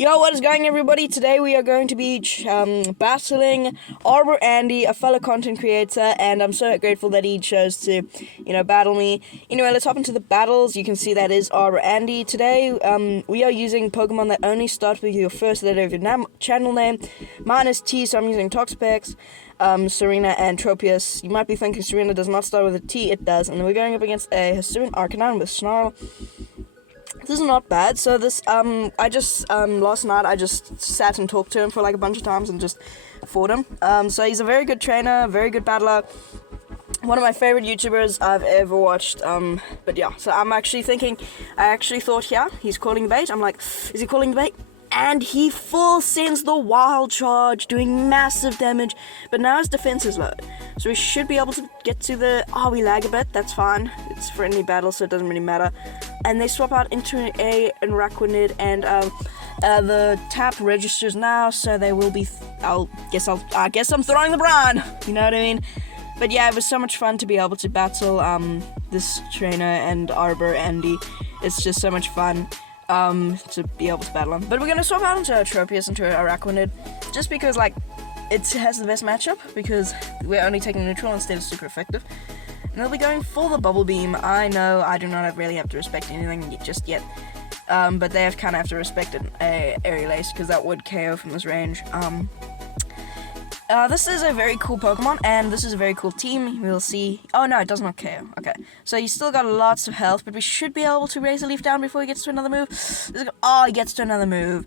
Yo, what is going, everybody? Today we are going to be battling Arbor Andy, a fellow content creator, and I'm so grateful that he chose to, battle me. Anyway, let's hop into the battles. You can see that is Arbor Andy. Today, we are using Pokemon that only start with your first letter of your channel name. Mine is T, so I'm using Toxapex, Serena, and Tropius. You might be thinking Serena does not start with a T. It does, and we're going up against a Hisuian Arcanine with Snarl. This is not bad. So this, last night I just sat and talked to him for like a bunch of times and just fought him. So he's a very good trainer, very good battler. One of my favorite YouTubers I've ever watched. But yeah, so I'm actually thinking, I actually thought, yeah, he's calling bait. I'm like, is he calling bait? And he full sends the wild charge, doing massive damage. But now his defense is low, so we should be able to get to the... Oh, we lag a bit, that's fine. It's friendly battle, so it doesn't really matter. And they swap out into an Araquanid, and the tap registers now, so they will be... I guess I'm throwing the brine, you know what I mean? But yeah, it was so much fun to be able to battle this trainer and Arbor Andy. It's just so much fun to be able to battle him. But we're going to swap out into Tropius, into Araquanid, just because, like, it has the best matchup, because we're only taking neutral instead of super effective. And they'll be going for the Bubble Beam. I know I do not really have to respect anything just yet, but they kind of have to respect an Aerial Ace, because that would KO from this range. This is a very cool Pokemon, and this is a very cool team. We'll see. Oh no, it does not KO. Okay, so he's still got lots of health, but we should be able to raise a leaf down before he gets to another move. Oh, he gets to another move.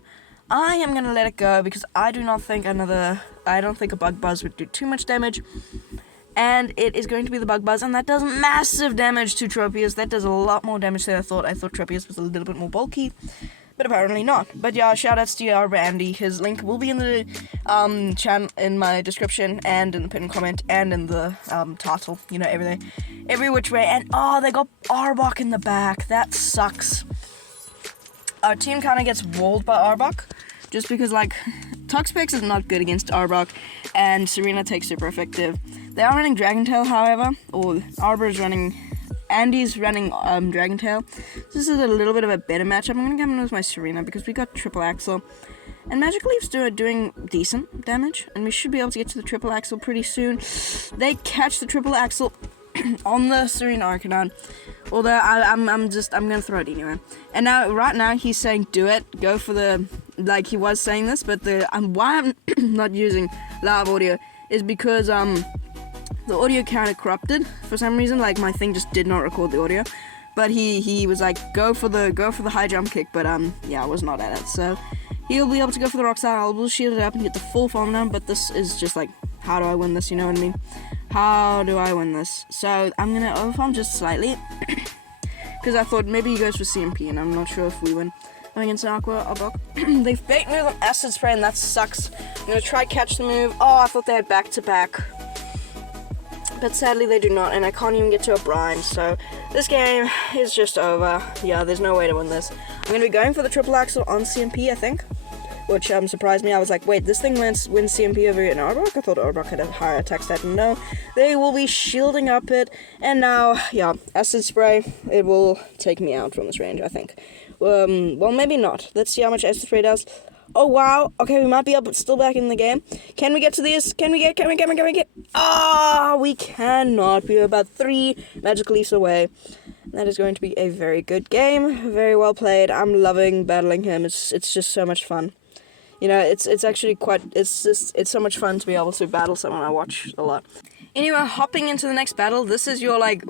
I am gonna let it go because I don't think a Bug Buzz would do too much damage. And it is going to be the Bug Buzz, and that does massive damage to Tropius. That does a lot more damage than I thought. I thought Tropius was a little bit more bulky, but apparently not. But yeah, shoutouts to Arbor Andy. His link will be in the channel, in my description, and in the pinned comment, and in the title. You know, everything, every which way. And oh, they got Arbok in the back. That sucks. Our team kind of gets walled by Arbok, just because like Toxapex is not good against Arbok, and Serena takes super effective. They are running Dragon Tail, however, or Arbor is running. Andy's running Dragon Tail. This is a little bit of a better matchup. I'm going to come in with my Serena because we got Triple Axle. And Magic Leafs doing decent damage, and we should be able to get to the Triple Axle pretty soon. They catch the Triple Axle on the Serena Arcanine. Although I'm going to throw it anyway. And now, right now, he's saying do it. Go for the... Like, he was saying this, but why I'm not using live audio is because, the audio kind of corrupted for some reason. Like, my thing just did not record the audio, but he was like, go for the high jump kick, but yeah, I was not at it. So he'll be able to go for the rock slide. I'll shield it up and get the full farm down. But this is just like, how do I win this? You know what I mean? How do I win this? So I'm gonna overfarm just slightly because I thought maybe he goes for CMP, and I'm not sure if we win. I'm against Aqua Arbok. They've bait me with an Acid Spray, and that sucks. I'm gonna try catch the move. Oh, I thought they had back to back. But sadly they do not, and I can't even get to a brine, so this game is just over. Yeah, there's no way to win this. I'm going to be going for the Triple Axle on CMP, I think, which surprised me. I was like, wait, this thing wins CMP over an Arbok? I thought Arbok had a higher attack stat. No, they will be shielding up it, and now, yeah, Acid Spray, it will take me out from this range, I think. Well, maybe not. Let's see how much Acid Spray does. Oh, wow. Okay, we might be up, but still back in the game. Can we get to this? Can we get? Ah, we cannot. We are about 3 Magic Leafs away. That is going to be a very good game. Very well played. I'm loving battling him. It's just so much fun. You know, it's actually it's so much fun to be able to battle someone I watch a lot. Anyway, hopping into the next battle, this is your, like,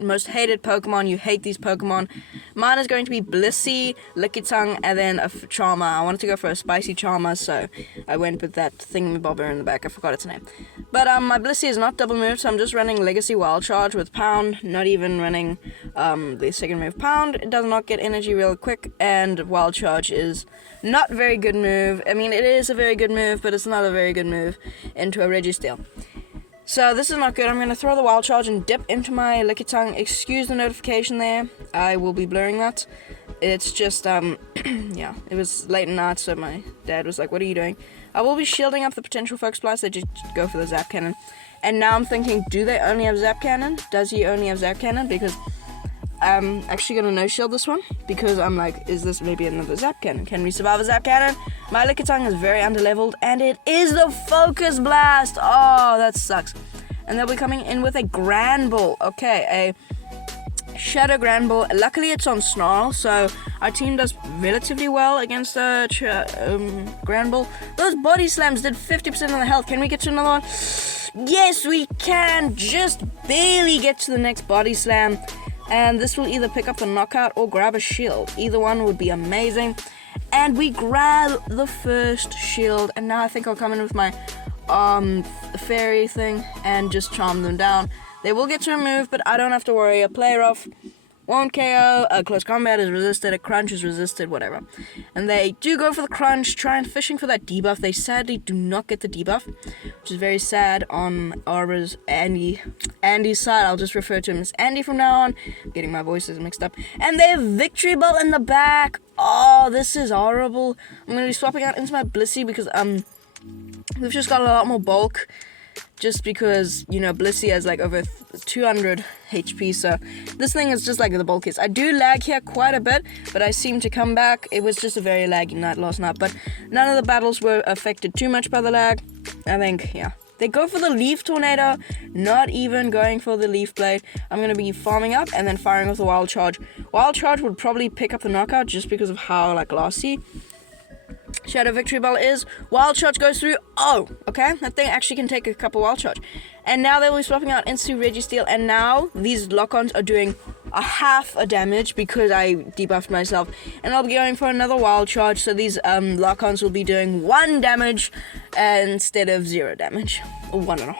most hated Pokemon. You hate these Pokemon. Mine is going to be Blissey, Lickitung, and then a Charmer. I wanted to go for a spicy Charmer, so I went with that thingamabobber in the back. I forgot its name. But my Blissey is not double moved, so I'm just running Legacy Wild Charge with Pound, not even running the second move Pound. It does not get energy real quick, and Wild Charge is not a very good move. I mean, it is a very good move, but it's not a very good move into a Registeel. So this is not good. I'm going to throw the Wild Charge and dip into my Lickitung. Excuse the notification there. I will be blurring that. It's just, yeah, it was late at night, so my dad was like, what are you doing? I will be shielding up the potential Focus Blast. They just go for the Zap Cannon. And now I'm thinking, do they only have Zap Cannon? Does he only have Zap Cannon? Because I'm actually gonna no-shield this one because I'm like, is this maybe another Zap Cannon? Can we survive a Zap Cannon? My Lickitung is very underleveled, and it is the Focus Blast. Oh, that sucks. And they'll be coming in with a Grand Ball. Okay, a Shadow Grand Ball. Luckily, it's on Snarl, so our team does relatively well against Grand Ball. Those Body Slams did 50% of the health. Can we get to another one? Yes, we can. Just barely get to the next Body Slam. And this will either pick up the knockout or grab a shield. Either one would be amazing. And we grab the first shield. And now I think I'll come in with my fairy thing and just charm them down. They will get to a move, but I don't have to worry. A play rough won't KO, a close combat is resisted, a crunch is resisted, whatever. And they do go for the crunch, fishing for that debuff. They sadly do not get the debuff, which is very sad on Arbor's Andy's side. I'll just refer to him as Andy from now on. I'm getting my voices mixed up. And they have Victory Bell in the back. Oh, this is horrible. I'm going to be swapping out into my Blissey because we've just got a lot more bulk. Just because, you know, Blissey has like over 200 HP, so this thing is just like the bulkiest. I do lag here quite a bit, but I seem to come back. It was just a very laggy night last night, but none of the battles were affected too much by the lag. I think, yeah. They go for the Leaf Tornado, not even going for the Leaf Blade. I'm going to be farming up and then firing with the Wild Charge. Wild Charge would probably pick up the knockout just because of how, like, glassy Shadow Victory Bell is. Wild Charge goes through. Oh, okay. That thing actually can take a couple Wild Charge. And now they'll be swapping out into Registeel. And now these lock-ons are doing a half a damage because I debuffed myself. And I'll be going for another Wild Charge. So these lock-ons will be doing 1 damage instead of 0 damage. Or 1.5.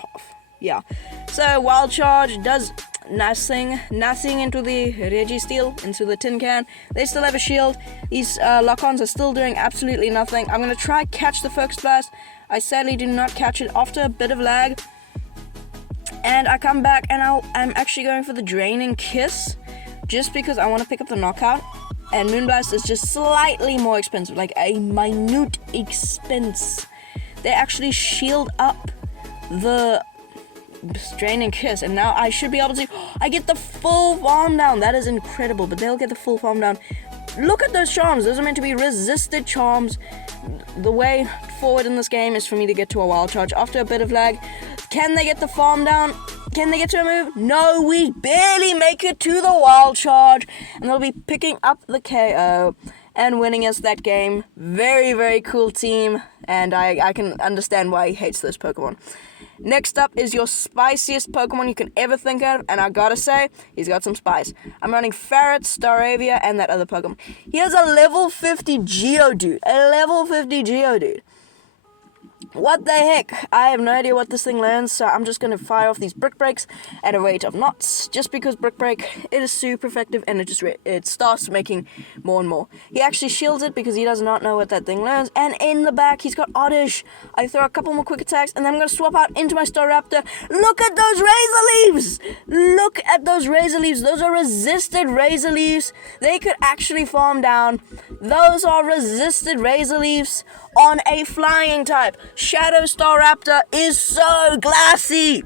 Yeah. So Wild Charge does nothing into the Registeel, into the tin can. They still have a shield. These lock-ons are still doing absolutely nothing. I'm going to try catch the Focus Blast. I sadly do not catch it after a bit of lag. And I come back and I'm actually going for the Draining Kiss just because I want to pick up the knockout. And Moonblast is just slightly more expensive, like a minute expense. They actually shield up the Draining Kiss, and now I should be able to. I get the full farm down. That is incredible, but they'll get the full farm down. Look at those charms. Those are meant to be resisted charms. The way forward in this game is for me to get to a Wild Charge after a bit of lag. Can they get the farm down? Can they get to a move? No, we barely make it to the Wild Charge, and they'll be picking up the KO and winning us that game. Very, very cool team, and I can understand why he hates those Pokemon. Next up is your spiciest Pokemon you can ever think of, and I gotta say, he's got some spice. I'm running Ferret, Staravia, and that other Pokemon. He has a level 50 Geodude. A level 50 Geodude. What the heck? I have no idea what this thing learns, so I'm just going to fire off these Brick Breaks at a rate of knots, just because Brick Break, it is super effective, and it starts making more and more. He actually shields it because he does not know what that thing learns, and in the back, he's got Oddish. I throw a couple more quick attacks, and then I'm going to swap out into my Staraptor. Look at those Razor Leaves! Look at those Razor Leaves. Those are resisted Razor Leaves. They could actually farm down. Those are resisted Razor Leaves on a flying type. Shadow Staraptor is so glassy.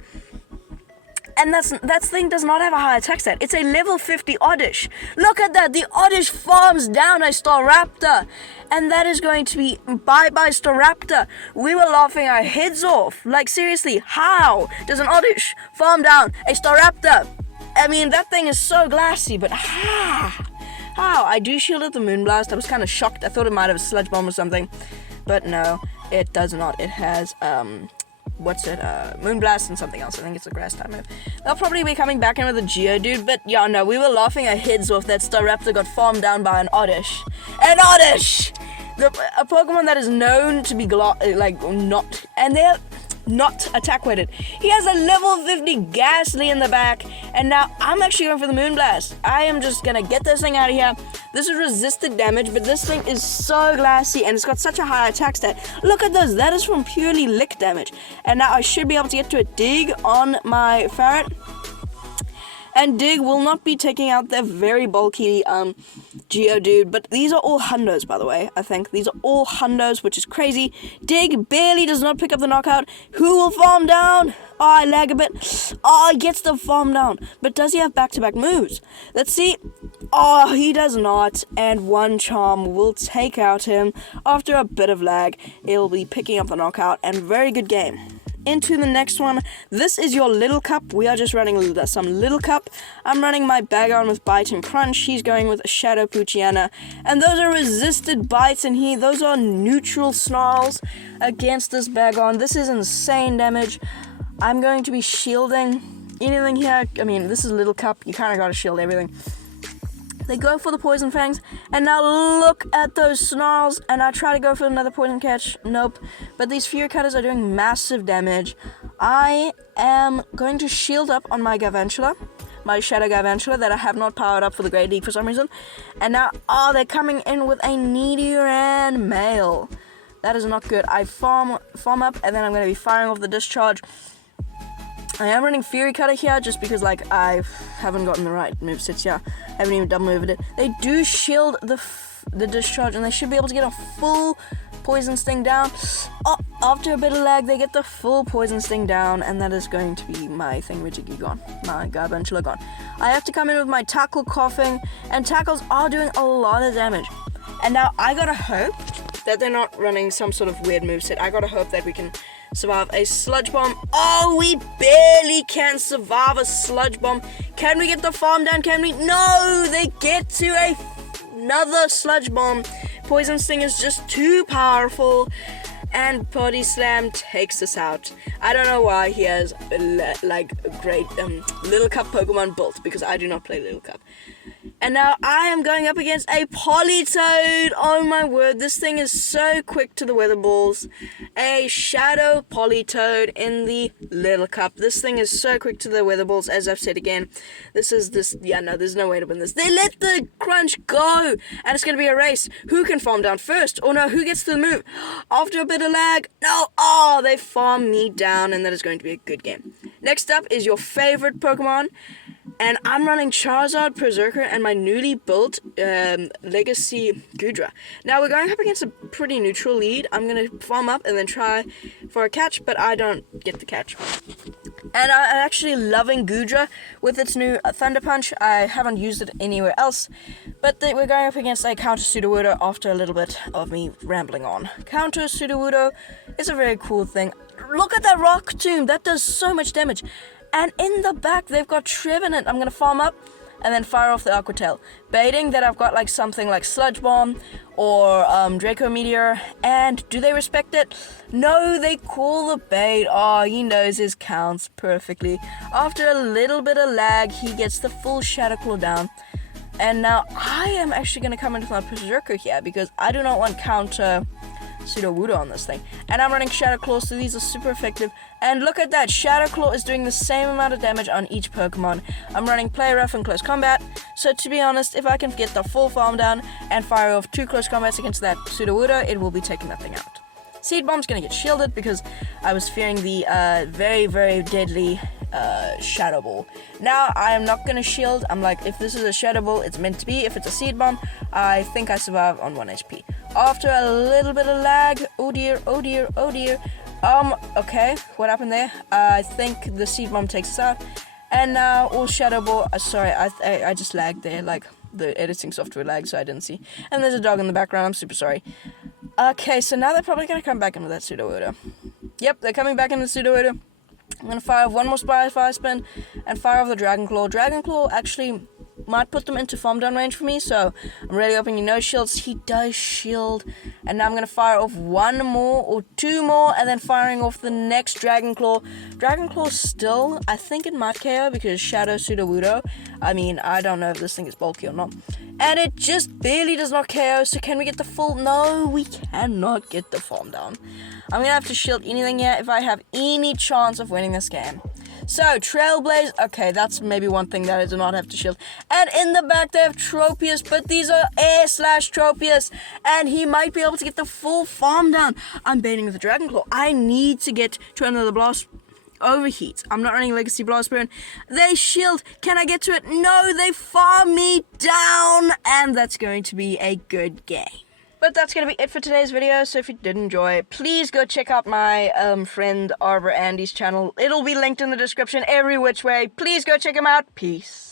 And that thing does not have a high attack stat. It's a level 50 Oddish. Look at that. The Oddish farms down a Staraptor. And that is going to be bye-bye Staraptor. We were laughing our heads off. Like, seriously, how does an Oddish farm down a Staraptor? I mean, that thing is so glassy, but how? I do shield at the Moonblast. I was kind of shocked. I thought it might have a Sludge Bomb or something. But no, it does not. It has, Moonblast and something else. I think it's a Grass type move. They'll probably be coming back in with a Geodude, but yeah, no, we were laughing our heads off that Staraptor got farmed down by an Oddish. An Oddish! A Pokemon that is known to be, not attack weighted. He has a level 50 Ghastly in the back, and now I'm actually going for the Moonblast. I am just gonna get this thing out of here. This is resisted damage, but this thing is so glassy, and it's got such a high attack stat. Look at those. That is from purely lick damage. And now I should be able to get to a dig on my Ferret. And Dig will not be taking out their very bulky Geodude, but these are all hundos, by the way. I think these are all hundos, which is crazy. Dig barely does not pick up the knockout. Who will farm down? Oh, I lag a bit. Oh, he gets the farm down. But does he have back-to-back moves? Let's see. Oh, he does not. And one charm will take out him. After a bit of lag, it'll be picking up the knockout. And very good game. Into the next one. This is your Little Cup. We are just running some Little Cup. I'm running my Bagon with Bite and Crunch. He's going with Shadow Poochyena. And those are resisted bites in here. Those are neutral snarls against this Bagon. This is insane damage. I'm going to be shielding anything here. I mean, this is a Little Cup. You kind of got to shield everything. They go for the Poison Fangs. And now look at those snarls. And I try to go for another Poison Catch. Nope. But these Fury Cutters are doing massive damage. I am going to shield up on my Garvantula. My Shadow Garvantula that I have not powered up for the Great League for some reason. And now, they're coming in with a Nidoran Male. That is not good. I farm up and then I'm going to be firing off the Discharge. I am running Fury Cutter here just because, like, I haven't gotten the right movesets here. I haven't even double moved it. They do shield the Discharge, and they should be able to get a full Poison Sting down. Oh, after a bit of lag, they get the full Poison Sting down, and that is going to be my Thingamajiggy gone. My Garvantula gone. I have to come in with my Tackle Coughing, and Tackles are doing a lot of damage. And now I gotta hope that they're not running some sort of weird moveset. I gotta hope that we can survive a Sludge Bomb. Oh, we barely can survive a Sludge Bomb. Can we get the farm down? Can we? No, they get to another Sludge Bomb. Poison Sting is just too powerful. And Body Slam takes us out. I don't know why he has like a great Little Cup Pokemon built, because I do not play Little Cup. And now I am going up against a Politoed. Oh my word, this thing is so quick to the Weather Balls. A Shadow Politoed in the Little Cup. This thing is so quick to the Weather Balls, as I've said again. There's no way to win this. They let the Crunch go, and it's going to be a race. Who can farm down first? Or no, who gets to the move? After a bit of lag, no, they farm me down, and that is going to be a good game. Next up is your favorite Pokemon. And I'm running Charizard, Berserker, and my newly built Legacy Goodra. Now, we're going up against a pretty neutral lead. I'm going to farm up and then try for a catch, but I don't get the catch. And I'm actually loving Goodra with its new Thunder Punch. I haven't used it anywhere else, but we're going up against a Counter Sudowoodo after a little bit of me rambling on. Counter Sudowoodo is a very cool thing. Look at that Rock Tomb. That does so much damage. And in the back, they've got Trevenant. I'm going to farm up and then fire off the Aqua Tail. Baiting that I've got like something like Sludge Bomb or Draco Meteor. And do they respect it? No, they call the bait. Oh, he knows his counts perfectly. After a little bit of lag, he gets the full Shadow Claw down. And now I am actually going to come into my Berserker here because I do not want counter Sudowoodo on this thing. And I'm running Shadow Claw, so these are super effective. And look at that, Shadow Claw is doing the same amount of damage on each Pokemon. I'm running Play Rough and Close Combat, so to be honest, if I can get the full farm down and fire off 2 Close Combats against that Sudowoodo, it will be taking that thing out. Seed Bomb's gonna get shielded because I was fearing the very, very deadly Shadow Ball. Now, I am not gonna shield. I'm like, if this is a Shadow Ball, it's meant to be. If it's a Seed Bomb, I think I survive on 1 HP. After a little bit of lag, oh dear. Okay, what happened there? I think the Seed Bomb takes us out. And now, all Shadow Ball, sorry, I just lagged there, like, the editing software lagged, so I didn't see. And there's a dog in the background, I'm super sorry. Okay, so now they're probably gonna come back into that Sudowoodo. Yep, they're coming back into the Sudowoodo. I'm gonna fire off one more Fire Spin and fire off the Dragon Claw. Dragon Claw actually might put them into farm down range for me, so I'm really hoping he no shields. He does shield. And now I'm gonna fire off 1 more or 2 more and then firing off the next Dragon Claw. Dragon Claw still, I think it might KO because Shadow Sudowoodo. I mean, I don't know if this thing is bulky or not. And it just barely does not KO, so can we get the full? No, we cannot get the farm down. I'm gonna have to shield anything here if I have any chance of winning this game. So, Trailblaze, okay, that's maybe one thing that I do not have to shield. And in the back they have Tropius, but these are Air/Tropius, and he might be able to get the full farm down. I'm baiting with the Dragon Claw. I need to get to another blast. overheats. I'm not running Legacy Blastburn. They shield. Can I get to it? No, they farm me down. And that's going to be a good game. But that's going to be it for today's video, so if you did enjoy, please go check out my friend Arbor Andy's channel. It'll be linked in the description every which way. Please go check him out. Peace.